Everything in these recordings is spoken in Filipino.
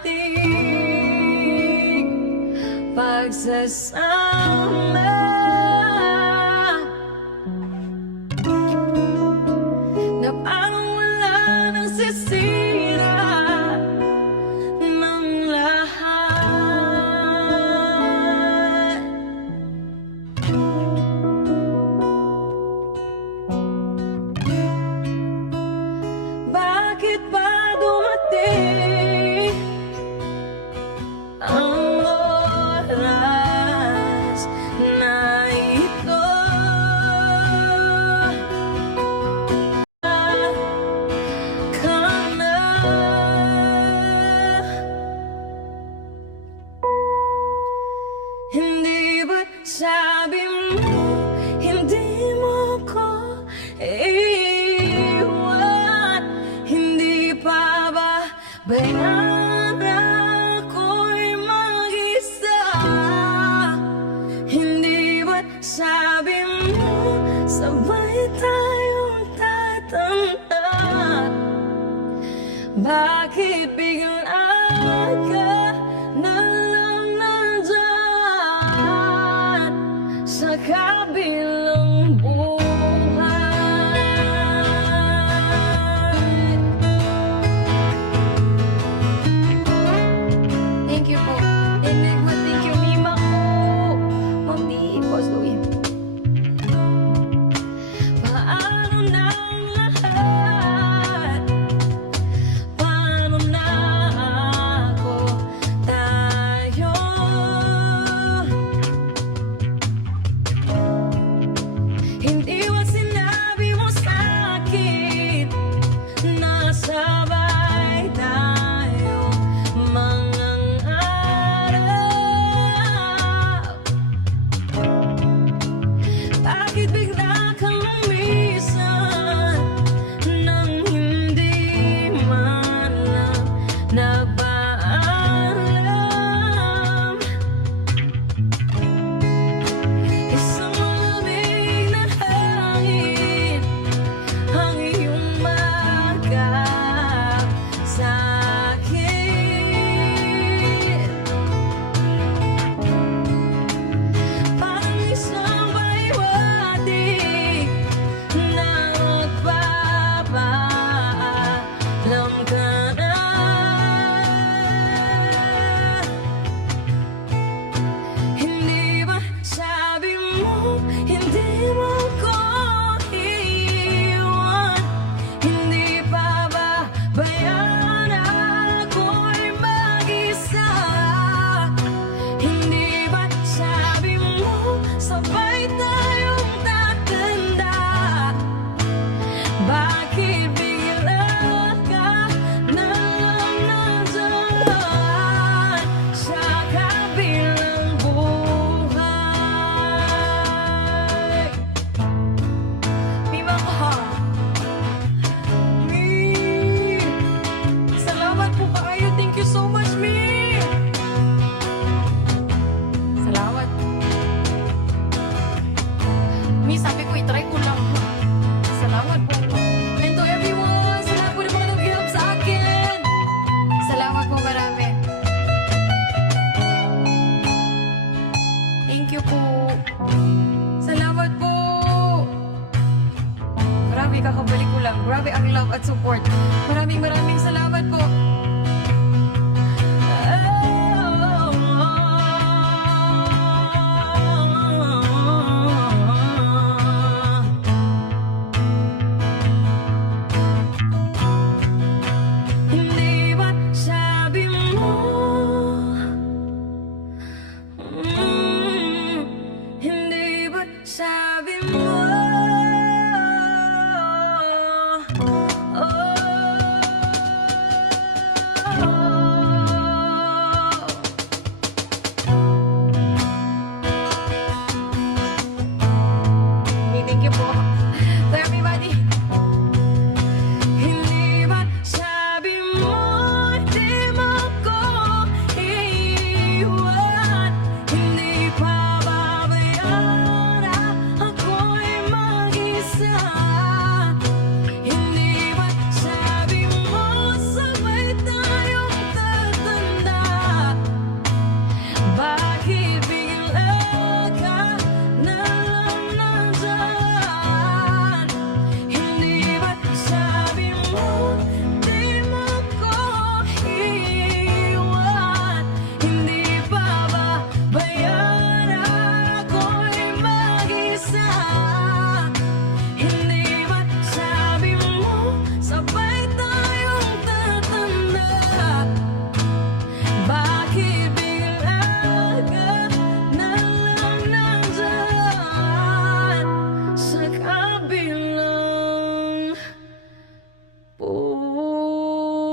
ating pagsasama. Na parang wala nang sisira ng lahat. Bakit ba dumating ang oras na ito? Ka na. Hindi ba sabi mo hindi mo ko iiwan? Hindi pa ba bayaan ako'y mag-isa? Hindi ba sabi mo sabay tayong tatanda? Bakit bigla ka na lang nandyan sa kabilang buhay? Thank you po. Enigma, thank you, Mima ko. Ma'am D, Boss Louie. Paano na ang lahat? Paano na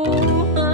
Ha?